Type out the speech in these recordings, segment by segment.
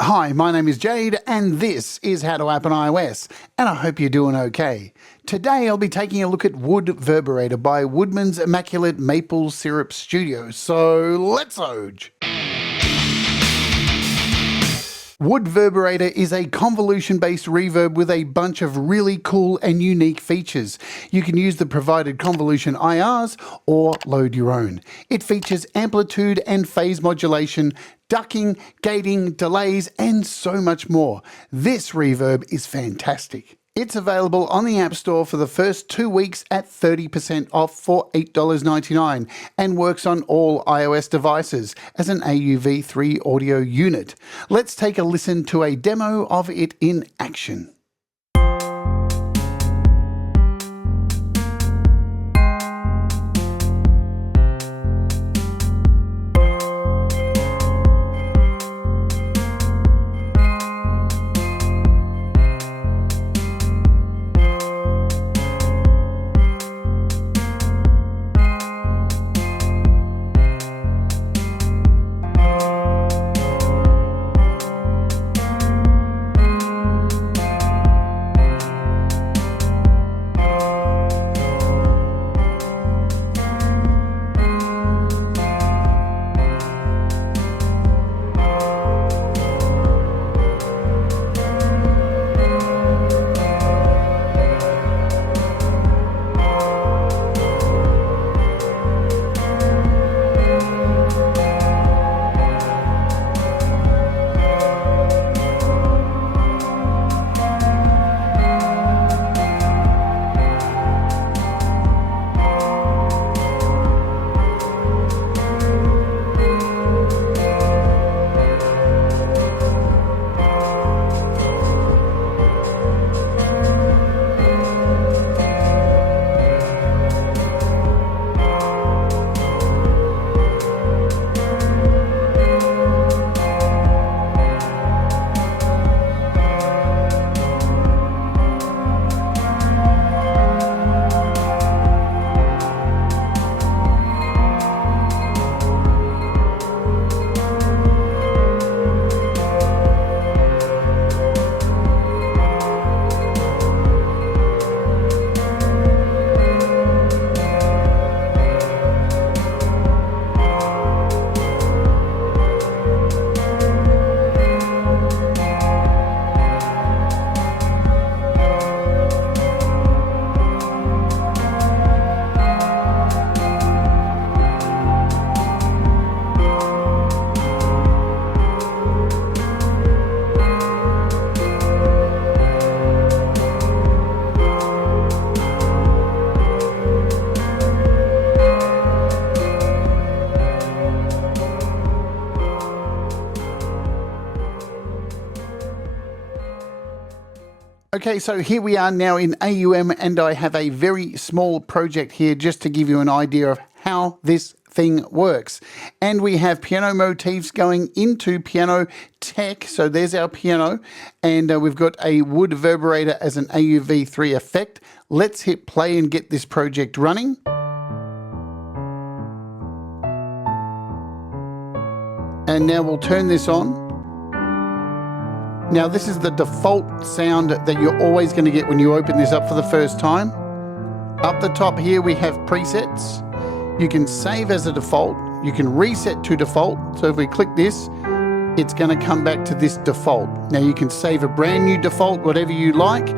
Hi, my name is Jade, and this is How to App on iOS, and I hope you're doing okay. Today I'll be taking a look at WoodVerberator by Woodman's Immaculate Maple Syrup Studio, so let's oge! WoodVerberator is a convolution-based reverb with a bunch of really cool and unique features. You can use the provided Convolution IRs or load your own. It features amplitude and phase modulation, ducking, gating, delays, and so much more. This reverb is fantastic. It's available on the App Store for the first 2 weeks at 30% off for $8.99 and works on all iOS devices as an AUv3 audio unit. Let's take a listen to a demo of it in action. Okay, so here we are now in AUM, and I have a very small project here just to give you an idea of how this thing works. And we have piano motifs going into piano tech. So there's our piano, and we've got a WoodVerberator as an AUv3 effect. Let's hit play and get this project running. And now we'll turn this on. Now this is the default sound that you're always going to get when you open this up for the first time. Up the top here we have presets. You can save as a default. You can reset to default. So if we click this, it's going to come back to this default. Now you can save a brand new default, whatever you like,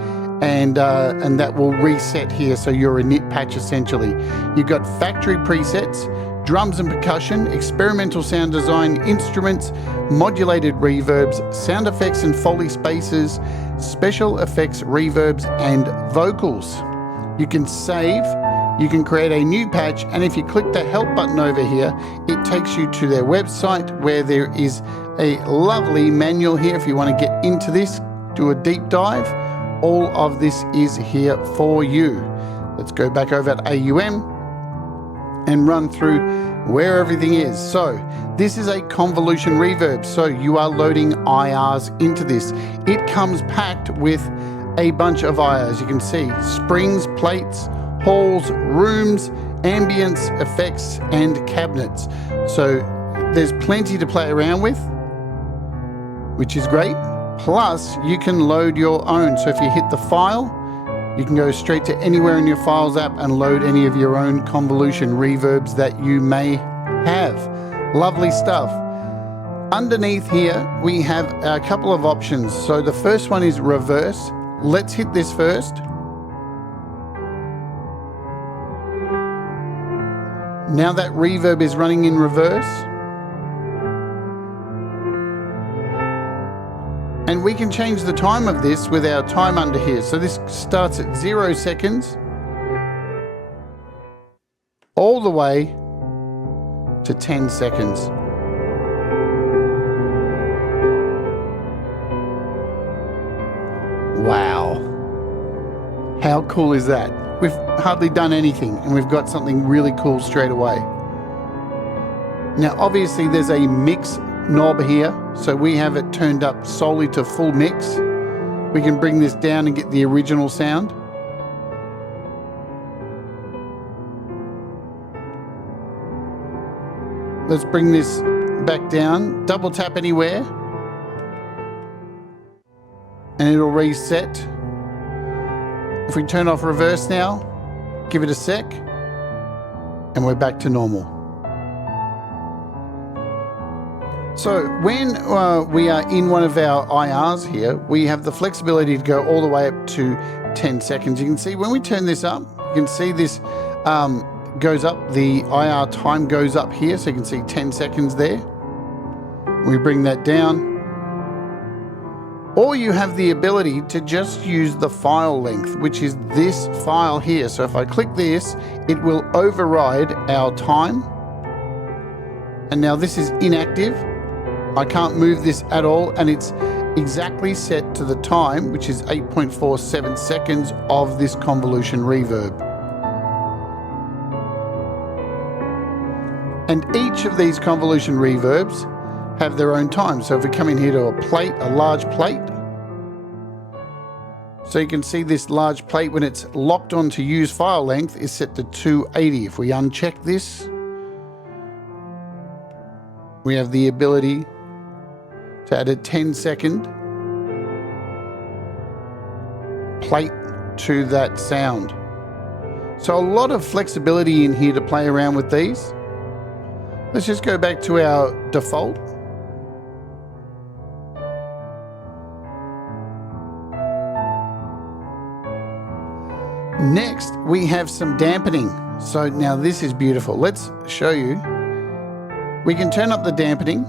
and that will reset here, so you're a knit patch essentially. You've got factory presets, drums and percussion, experimental sound design, instruments, modulated reverbs, sound effects and Foley spaces, special effects, reverbs, and vocals. You can save, you can create a new patch, and if you click the help button over here, it takes you to their website where there is a lovely manual here if you want to get into this, do a deep dive. All of this is here for you. Let's go back over at AUM and run through where everything is. So this is a convolution reverb, so you are loading IRs into this. It comes packed with a bunch of IRs. You can see springs, plates, halls, rooms, ambience, effects, and cabinets. So there's plenty to play around with. which is great. Plus, you can load your own. So if you hit the file, you can go straight to anywhere in your Files app and load any of your own convolution reverbs that you may have. Lovely stuff. Underneath here, we have a couple of options. So the first one is reverse. Let's hit this first. Now that reverb is running in reverse. And we can change the time of this with our time under here. So this starts at 0 seconds all the way to 10 seconds. Wow. How cool is that? We've hardly done anything and we've got something really cool straight away. Now obviously there's a mix knob here, so we have it turned up solely to full mix. We can bring this down and get the original sound. Let's bring this back down, double tap anywhere, and it'll reset. If we turn off reverse now, give it a sec, and we're back to normal. So when we are in one of our IRs here, we have the flexibility to go all the way up to 10 seconds. You can see when we turn this up, you can see this goes up, the IR time goes up here, so you can see 10 seconds there. We bring that down. Or you have the ability to just use the file length, which is this file here. So if I click this, it will override our time. And now this is inactive. I can't move this at all, and it's exactly set to the time, which is 8.47 seconds of this convolution reverb. And each of these convolution reverbs have their own time. So if we come in here to a plate, a large plate, so you can see this large plate, when it's locked on to use file length, is set to 280. If we uncheck this, we have the ability to add a 10-second plate to that sound. So a lot of flexibility in here to play around with these. Let's just go back to our default. Next, we have some dampening. So now this is beautiful. Let's show you. We can turn up the dampening.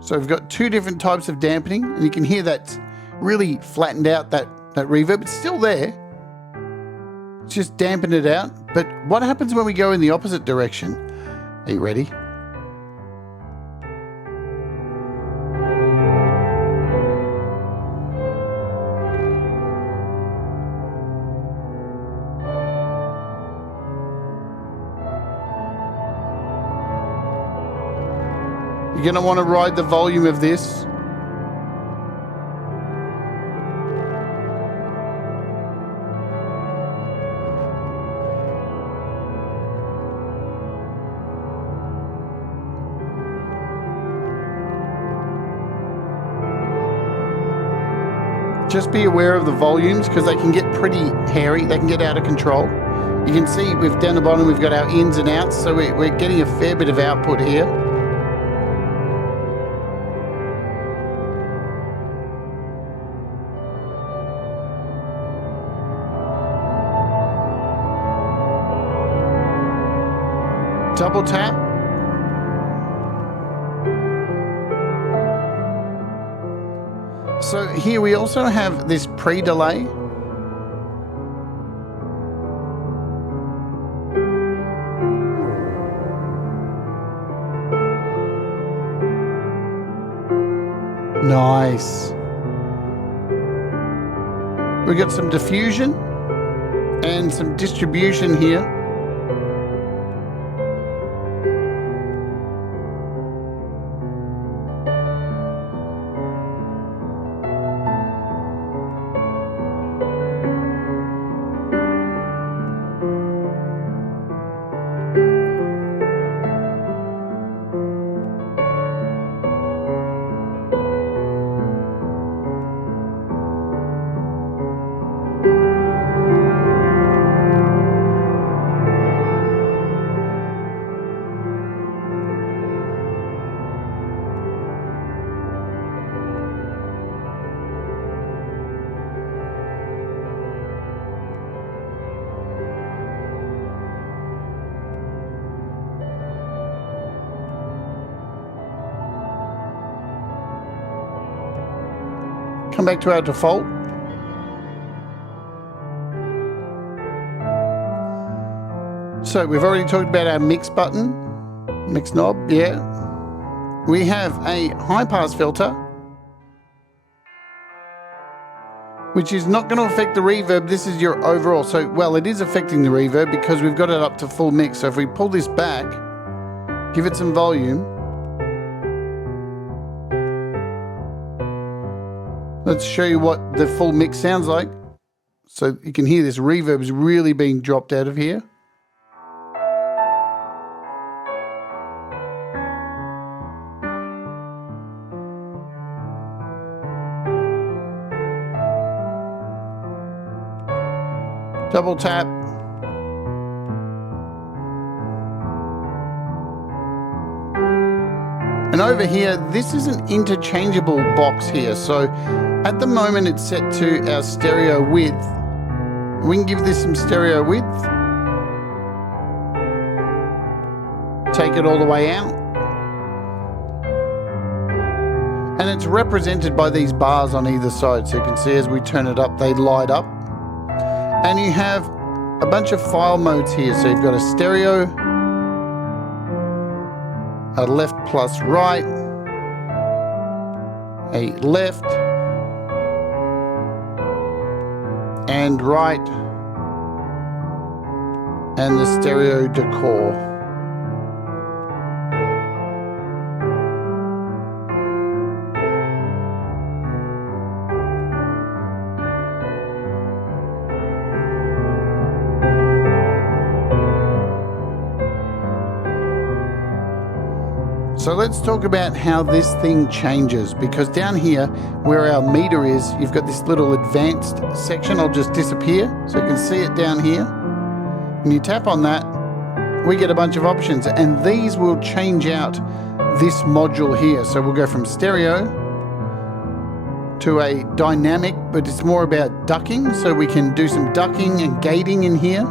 So we've got two different types of dampening, and you can hear that's really flattened out that reverb. It's still there. It's just dampened it out. But what happens when we go in the opposite direction? Are you ready? You're going to want to ride the volume of this. Just be aware of the volumes because they can get pretty hairy, they can get out of control. You can see we've down the bottom, we've got our ins and outs, so we're getting a fair bit of output here. Double tap. So here we also have this pre-delay. Nice. We've got some diffusion and some distribution here. come back to our default. So we've already talked about our mix button, mix knob, yeah. We have a high pass filter, which is not going to affect the reverb. This is your overall. So, well, it is affecting the reverb because we've got it up to full mix. So if we pull this back, give it some volume. Let's show you what the full mix sounds like. So you can hear this reverb is really being dropped out of here. Double tap. And over here, this is an interchangeable box here. So at the moment it's set to our stereo width. We can give this some stereo width. Take it all the way out. And it's represented by these bars on either side. So you can see as we turn it up, they light up. And you have a bunch of file modes here. So you've got a stereo, a left plus right, a left and right, and the stereo decor. So let's talk about how this thing changes, because down here where our meter is, you've got this little advanced section. I'll just disappear so you can see it down here. When you tap on that, we get a bunch of options, and these will change out this module here. So we'll go from stereo to a dynamic, but it's more about ducking. So we can do some ducking and gating in here.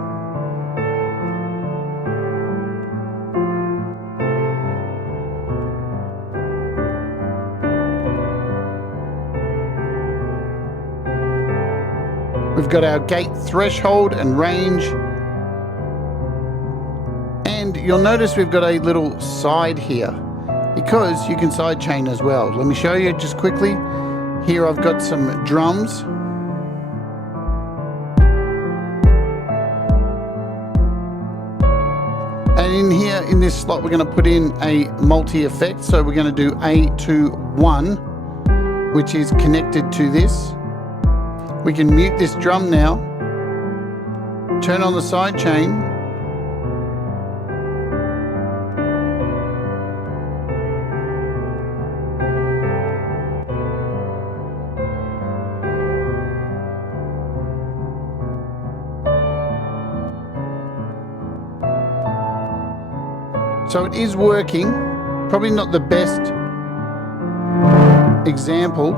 We've got our gate threshold and range. And you'll notice we've got a little side here because you can sidechain as well. Let me show you just quickly. Here I've got some drums. And in here, in this slot, we're going to put in a multi-effect. So we're going to do A21, which is connected to this. We can mute this drum now, turn on the sidechain, so it is working. Probably not the best example.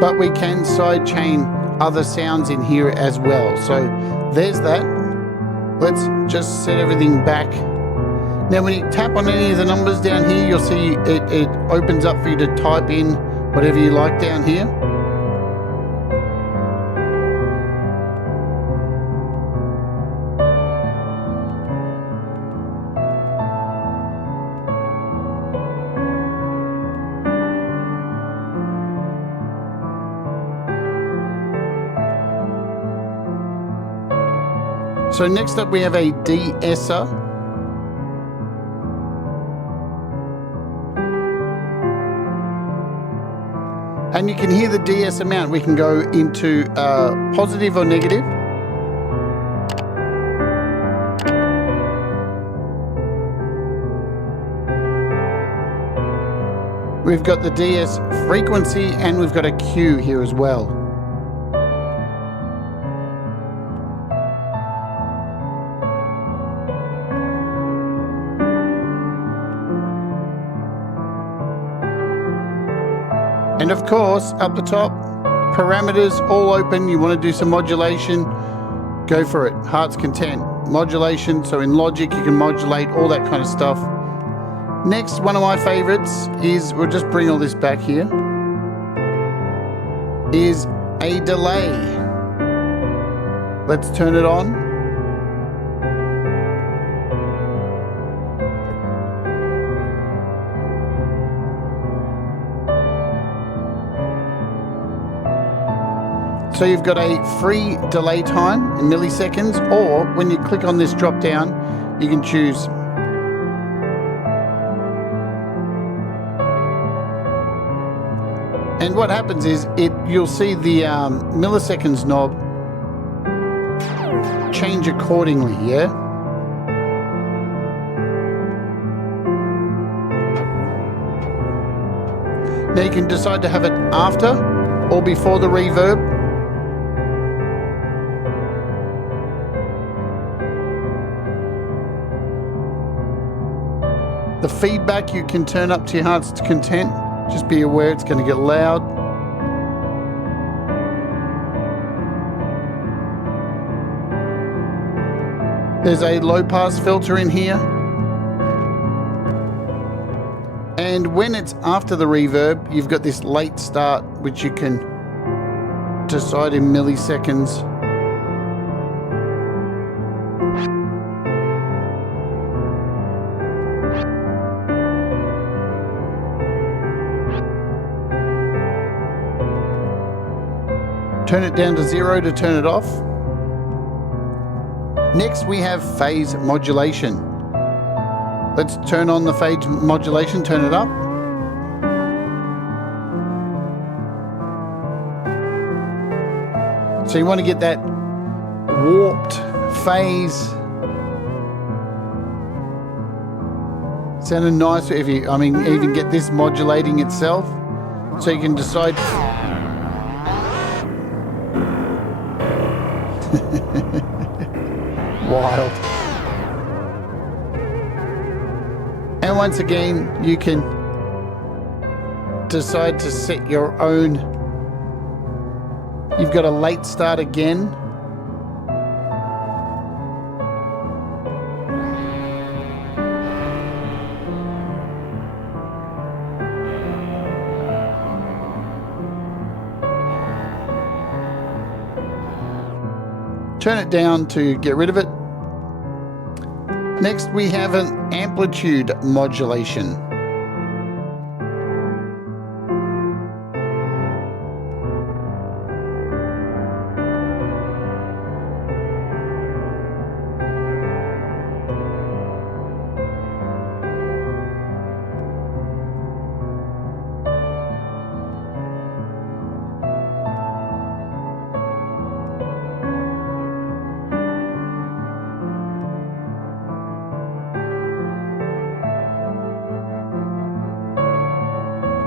But we can sidechain other sounds in here as well. So there's that. Let's just set everything back. Now when you tap on any of the numbers down here, you'll see it opens up for you to type in whatever you like down here. So next up we have a de-esser. And you can hear the de-ess amount. We can go into positive or negative. We've got the de-ess frequency, and we've got a Q here as well. And of course, up the top, parameters all open. You want to do some modulation, Go for it. Heart's content. Modulation, so in Logic you can modulate all that kind of stuff. Next, one of my favorites is, we'll just bring all this back here, is a delay. Let's turn it on. So you've got a free delay time in milliseconds, or when you click on this drop down, you can choose. And what happens is you'll see the milliseconds knob change accordingly, yeah? Now you can decide to have it after or before the reverb. The feedback you can turn up to your heart's content. Just be aware it's going to get loud. There's a low pass filter in here. And when it's after the reverb, you've got this late start, which you can decide in milliseconds. Turn it down to 0 to turn it off. Next we have phase modulation. Let's turn on the phase modulation, turn it up. So you want to get that warped phase. Sounding nice if you, even get this modulating itself. So you can decide. Wild. And once again, you can decide to set your own. You've got a late start again. Turn it down to get rid of it. Next we have an amplitude modulation.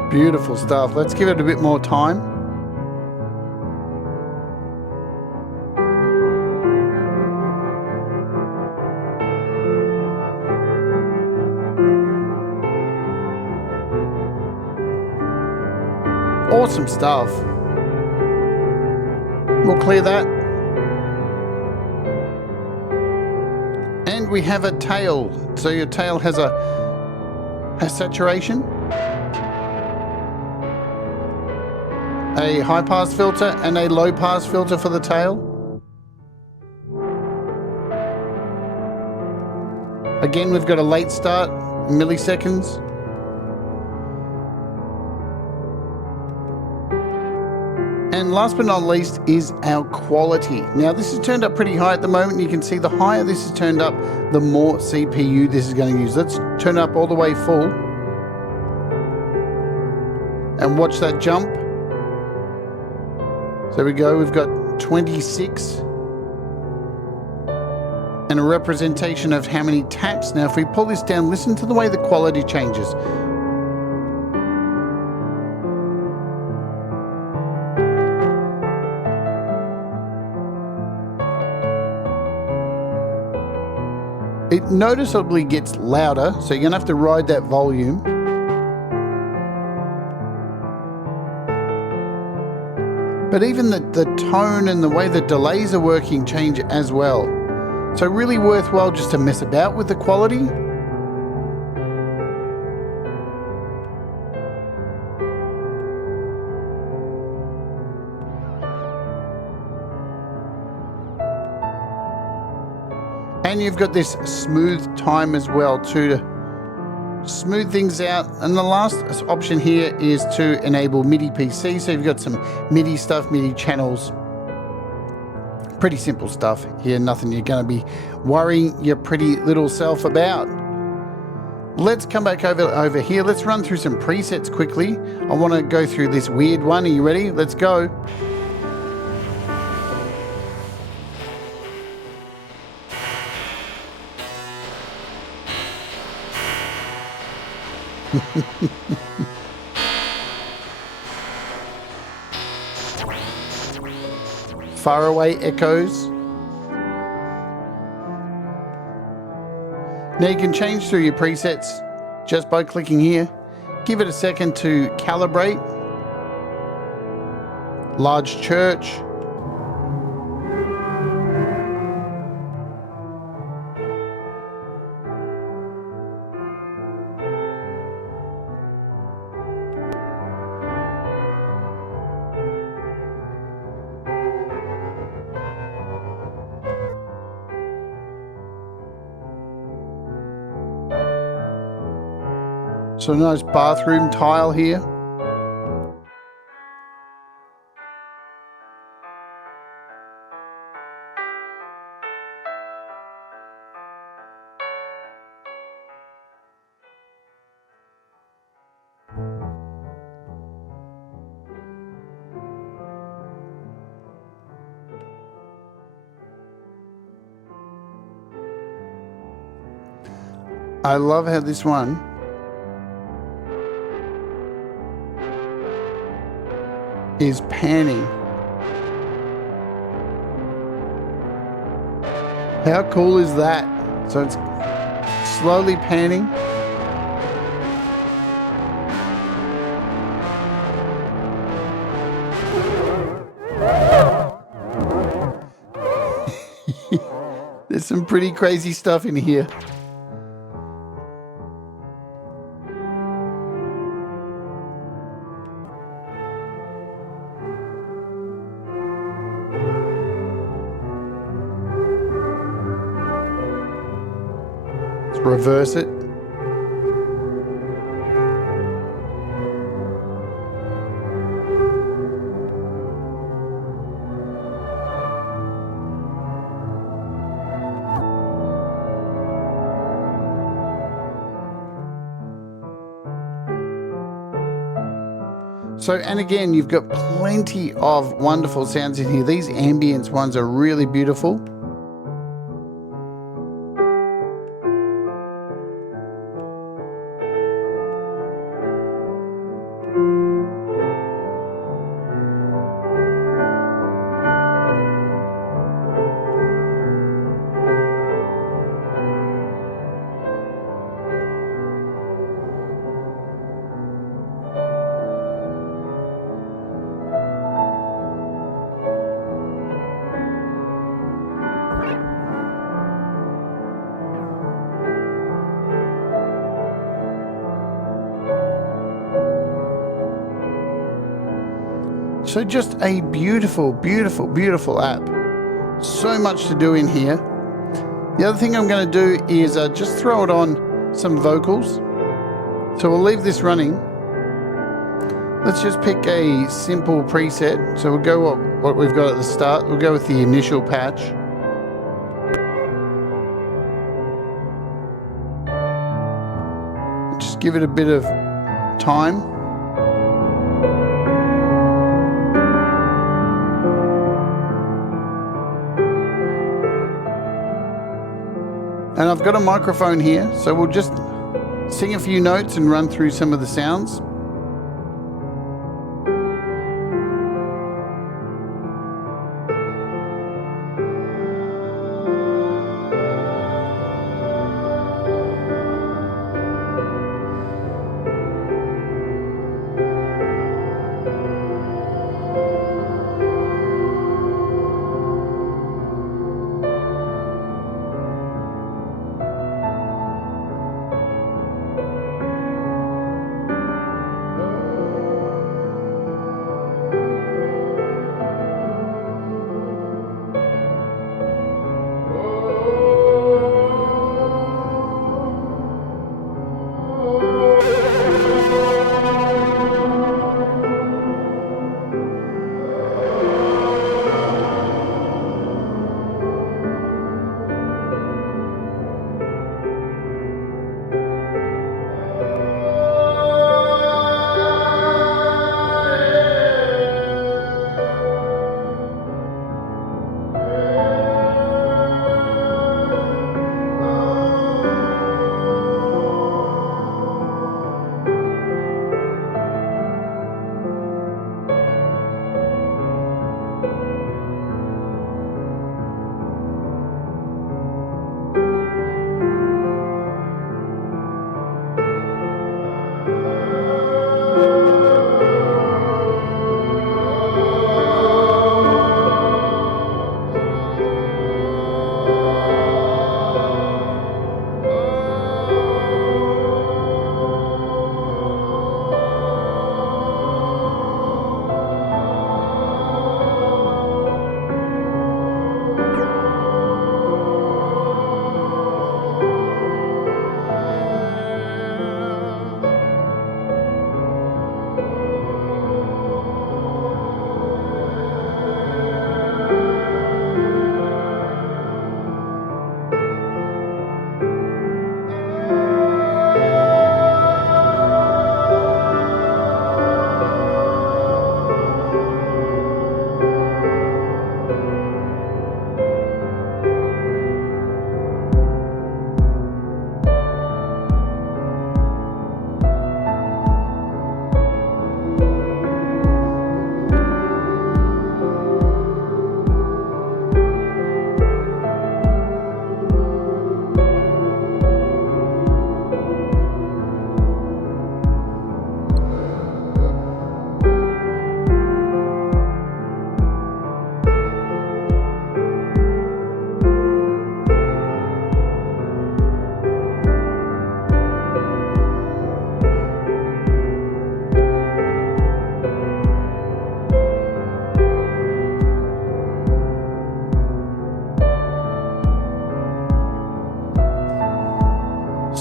Beautiful stuff. Let's give it a bit more time. Awesome stuff. We'll clear that. And we have a tail. So your tail has saturation. A high pass filter and a low pass filter for the tail. Again, we've got a late start, milliseconds. And last but not least is our quality. Now this is turned up pretty high at the moment. You can see the higher this is turned up, the more CPU this is going to use. Let's turn it up all the way full. And watch that jump. There we go, we've got 26 and a representation of how many taps. Now if we pull this down, listen to the way the quality changes. It noticeably gets louder, so you're gonna have to ride that volume. But even the tone and the way the delays are working change as well. So really worthwhile just to mess about with the quality. And you've got this smooth time as well too, to smooth things out. And the last option here is to enable MIDI PC. So you've got some MIDI stuff, MIDI channels. Pretty simple stuff here, nothing you're going to be worrying your pretty little self about. Let's come back over here. Let's run through some presets quickly. I want to go through this weird one. Are you ready? Let's go. Faraway echoes. Now you can change through your presets just by clicking here. Give it a second to calibrate. Large church. So nice bathroom tile here. I love how this one is panning. How cool is that? So it's slowly panning. There's some pretty crazy stuff in here. Reverse it. So, and again, you've got plenty of wonderful sounds in here. These ambience ones are really beautiful. So just a beautiful, beautiful, beautiful app. So much to do in here. The other thing I'm going to do is just throw it on some vocals. So we'll leave this running. Let's just pick a simple preset. So we'll go what we've got at the start. We'll go with the initial patch. Just give it a bit of time. And I've got a microphone here, so we'll just sing a few notes and run through some of the sounds.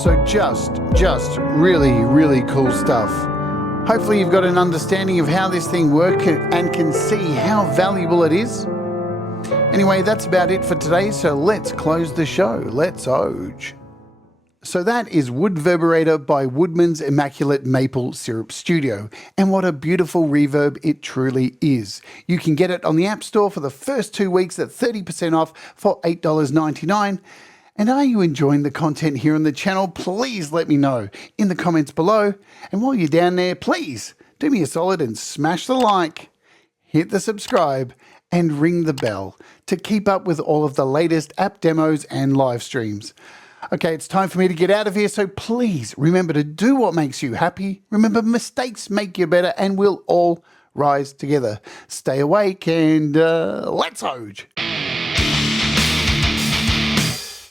So just really, really cool stuff. Hopefully you've got an understanding of how this thing works and can see how valuable it is. Anyway, that's about it for today, so let's close the show. Let's Oj. So that is WoodVerberator by Woodman's Immaculate Maple Syrup Studio. And what a beautiful reverb it truly is. You can get it on the App Store for the first 2 weeks at 30% off for $8.99. And are you enjoying the content here on the channel? Please let me know in the comments below. And while you're down there, please do me a solid and smash the like, hit the subscribe, and ring the bell to keep up with all of the latest app demos and live streams. Okay, it's time for me to get out of here, so please remember to do what makes you happy. Remember, mistakes make you better, and we'll all rise together. Stay awake and let's Oj.